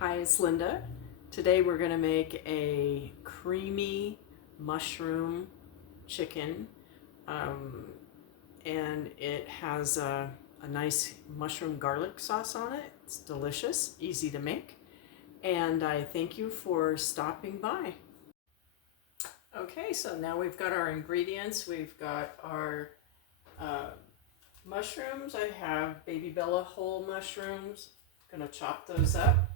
Hi, it's Linda. Today we're going to make a creamy mushroom chicken, and it has a nice mushroom garlic sauce on it. It's delicious, easy to make, and I thank you for stopping by. Okay, so now we've got our ingredients. We've got our mushrooms. I have Baby Bella whole mushrooms. I'm going to chop those up.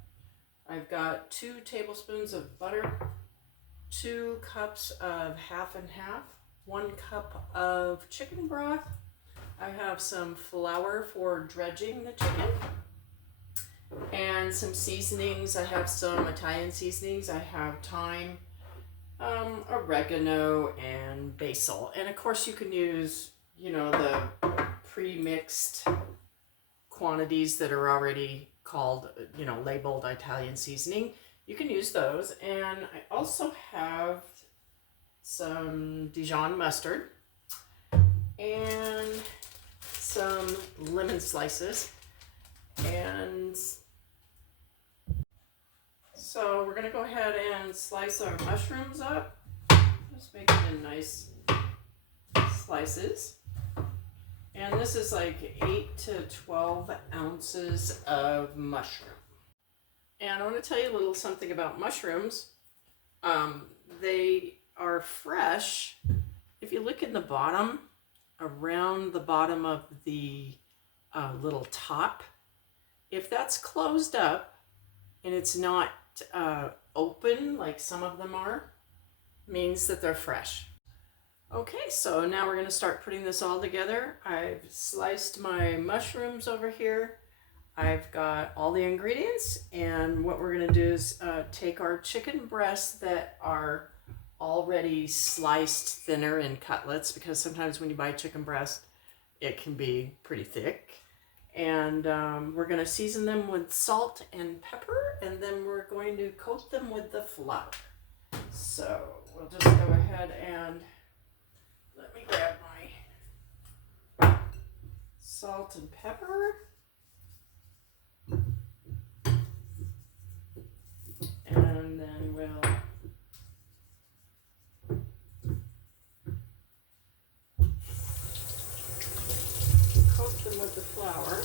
I've got 2 tablespoons of butter, 2 cups of half and half, 1 cup of chicken broth. I have some flour for dredging the chicken, and some seasonings. I have some Italian seasonings. I have thyme, oregano, and basil. And of course you can use, the pre-mixed quantities that are already called, labeled Italian seasoning. You can use those. And I also have some Dijon mustard and some lemon slices. And so we're gonna go ahead and slice our mushrooms up. Just make it in nice slices. And this is like 8 to 12 ounces of mushroom. And I want to tell you a little something about mushrooms. They are fresh. If you look in the bottom, around the bottom of the little top, if that's closed up and it's not open like some of them are, means that they're fresh. Okay, so now we're going to start putting this all together. I've sliced my mushrooms over here. I've got all the ingredients, and what we're going to do is take our chicken breasts that are already sliced thinner in cutlets, because sometimes when you buy chicken breast, it can be pretty thick. And we're going to season them with salt and pepper, and then we're going to coat them with the flour. So we'll just go ahead and let me grab my salt and pepper. And then we'll coat them with the flour.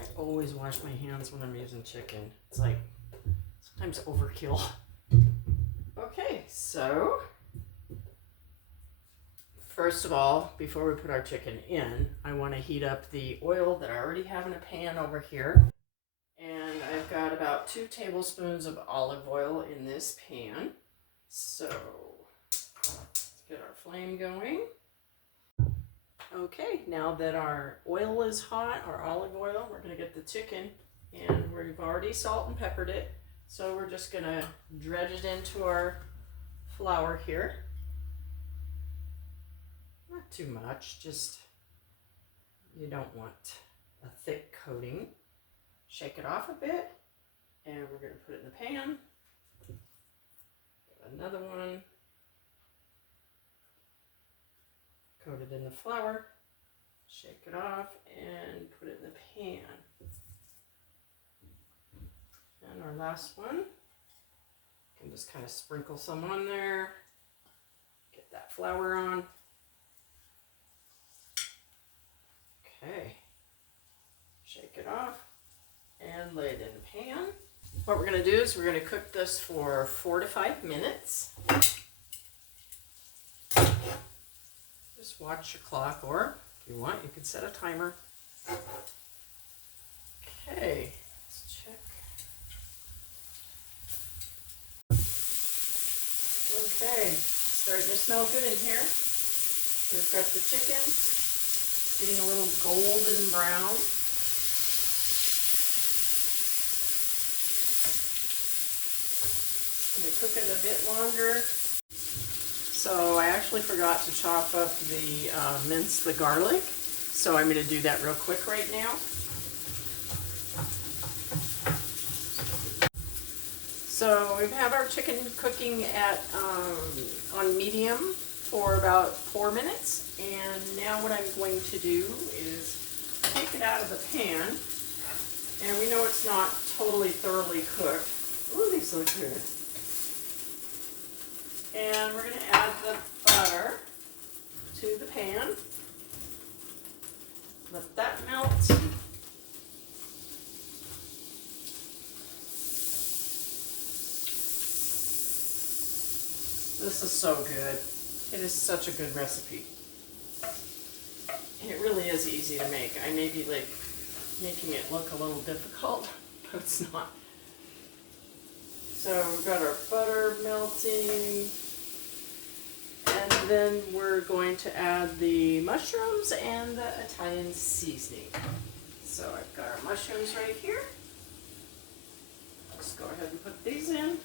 I always wash my hands when I'm using chicken. It's like sometimes overkill. Okay, so first of all, before we put our chicken in, I want to heat up the oil that I already have in a pan over here. And I've got about 2 tablespoons of olive oil in this pan. So let's get our flame going. Okay, now that our oil is hot, our olive oil, we're going to get the chicken, and we've already salt and peppered it. So we're just going to dredge it into our flour here. Not too much, just you don't want a thick coating. Shake it off a bit, and we're going to put it in the pan. Another one. Coat it in the flour. Shake it off and put it in the pan. And our last one. You can just kind of sprinkle some on there. Get that flour on. Okay, shake it off and lay it in the pan. What we're going to do is we're going to cook this for 4 to 5 minutes. Just watch your clock, or if you want, you can set a timer. Okay, let's check. Okay, starting to smell good in here. We've got the chicken getting a little golden brown. I'm going to cook it a bit longer. So I actually forgot to chop up mince the garlic. So I'm going to do that real quick right now. So we have our chicken cooking at on medium for about 4 minutes, and now what I'm going to do is take it out of the pan, and we know it's not totally thoroughly cooked. Ooh, these look good. And we're going to add the butter to the pan. Let that melt. This is so good. It is such a good recipe. And it really is easy to make. I may be like making it look a little difficult, but it's not. So we've got our butter melting, and then we're going to add the mushrooms and the Italian seasoning. So I've got our mushrooms right here. Let's go ahead and put these in.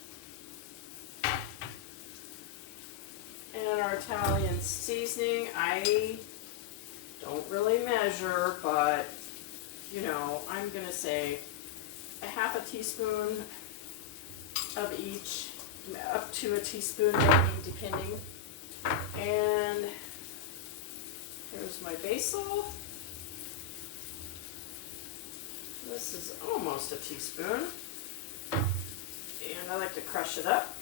And our Italian seasoning, I don't really measure, but you know, I'm gonna say a half a teaspoon of each, up to a teaspoon maybe, depending. And here's my basil. This is almost a teaspoon. And I like to crush it up.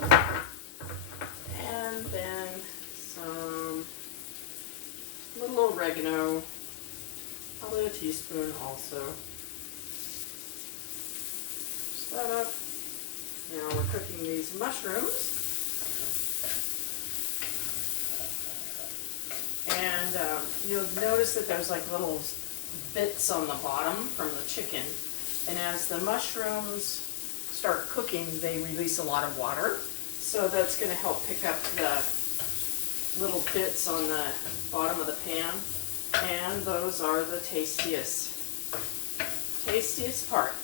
And then some little oregano, probably a teaspoon also. That up. Now we're cooking these mushrooms. And you'll notice that there's like little bits on the bottom from the chicken. And as the mushrooms start cooking, they release a lot of water. So that's going to help pick up the little bits on the bottom of the pan. And those are the tastiest part.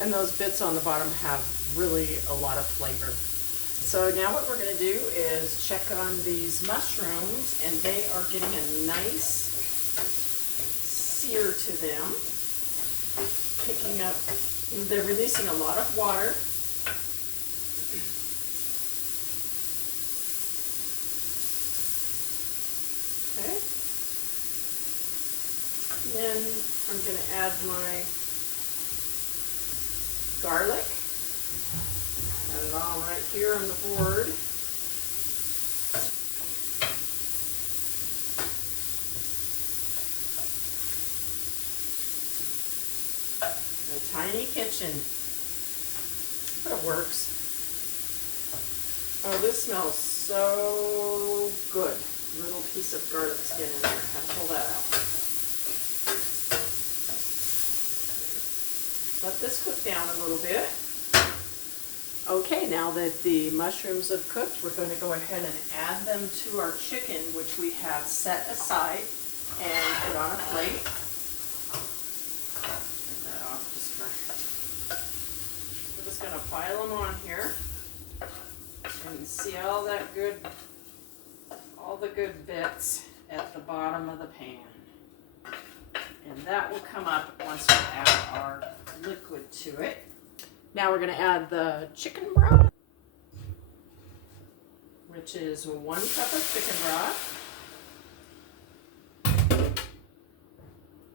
And those bits on the bottom have really a lot of flavor. So now what we're going to do is check on these mushrooms, and they are getting a nice sear to them. Picking up, they're releasing a lot of water. Okay. And then I'm going to add my garlic. Add it all right here on the board. A tiny kitchen, but it works. Oh, this smells so good. Little piece of garlic skin in there. Had to pull that out. Let this cook down a little bit. Okay, now that the mushrooms have cooked, we're going to go ahead and add them to our chicken, which we have set aside and put on a plate. Turn that off just for... We're just going to pile them on here and see all the good bits at the bottom of the pan. And that will come up once we add our liquid to it. Now we're going to add the chicken broth, which is 1 cup of chicken broth.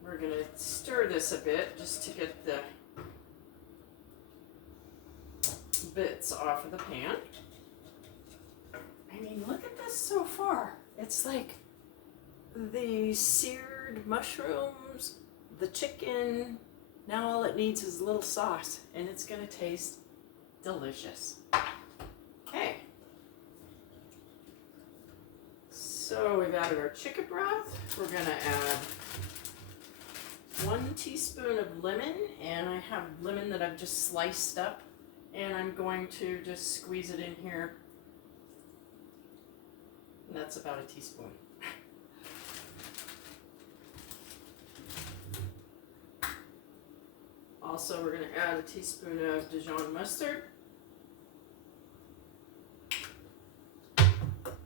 We're going to stir this a bit just to get the bits off of the pan. I mean, look at this so far. It's like the seared mushrooms, the chicken. Now all it needs is a little sauce, and it's going to taste delicious. Okay. So we've added our chicken broth. We're going to add 1 teaspoon of lemon, and I have lemon that I've just sliced up, and I'm going to just squeeze it in here. And that's about a teaspoon. Also, we're going to add a teaspoon of Dijon mustard.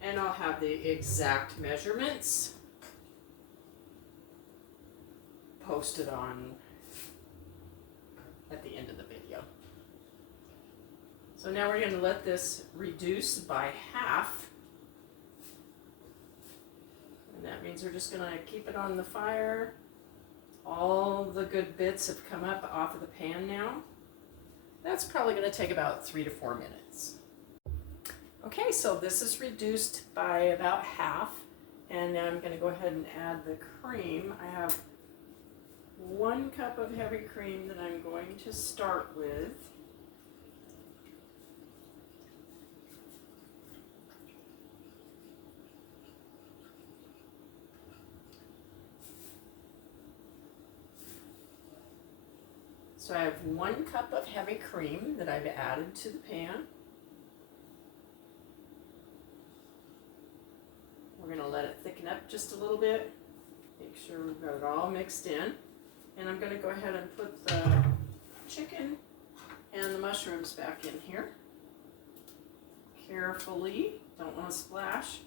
And I'll have the exact measurements posted on at the end of the video. So now we're going to let this reduce by half. And that means we're just going to keep it on the fire. All the good bits have come up off of the pan now. That's probably going to take about 3 to 4 minutes. Okay, so this is reduced by about half, and now I'm going to go ahead and add the cream. I have 1 cup of heavy cream that I'm going to start with. So I have 1 cup of heavy cream that I've added to the pan. We're going to let it thicken up just a little bit. Make sure we've got it all mixed in. And I'm going to go ahead and put the chicken and the mushrooms back in here. Carefully, don't want to splash,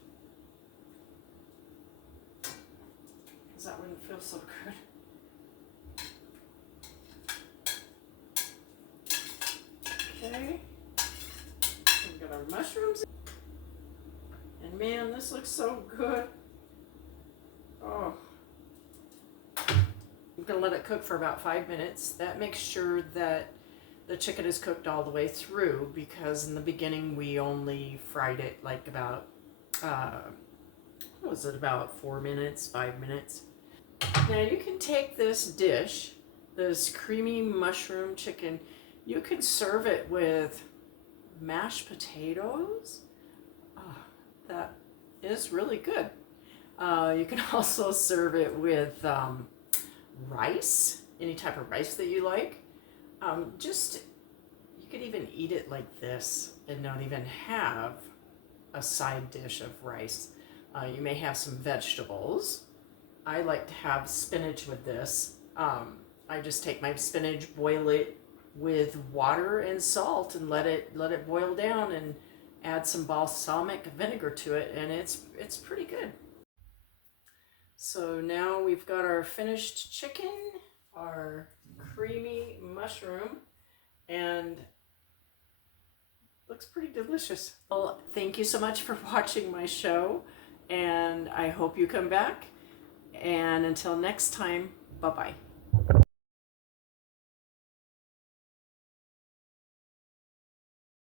because that wouldn't feel so good. Okay, we've got our mushrooms in. And man, this looks so good. Oh. I'm going to let it cook for about 5 minutes. That makes sure that the chicken is cooked all the way through, because in the beginning we only fried it like about, what was it, about 4 minutes, 5 minutes. Now you can take this dish, this creamy mushroom chicken, you can serve it with mashed potatoes. Oh, that is really good. You can also serve it with rice, any type of rice that you like. You could even eat it like this and not even have a side dish of rice. You may have some vegetables. I like to have spinach with this. I just take my spinach, boil it with water and salt, and let it boil down, and add some balsamic vinegar to it, and it's pretty good. So now we've got our finished chicken, our creamy mushroom, and looks pretty delicious. Well, thank you so much for watching my show, and I hope you come back. And until next time, bye-bye.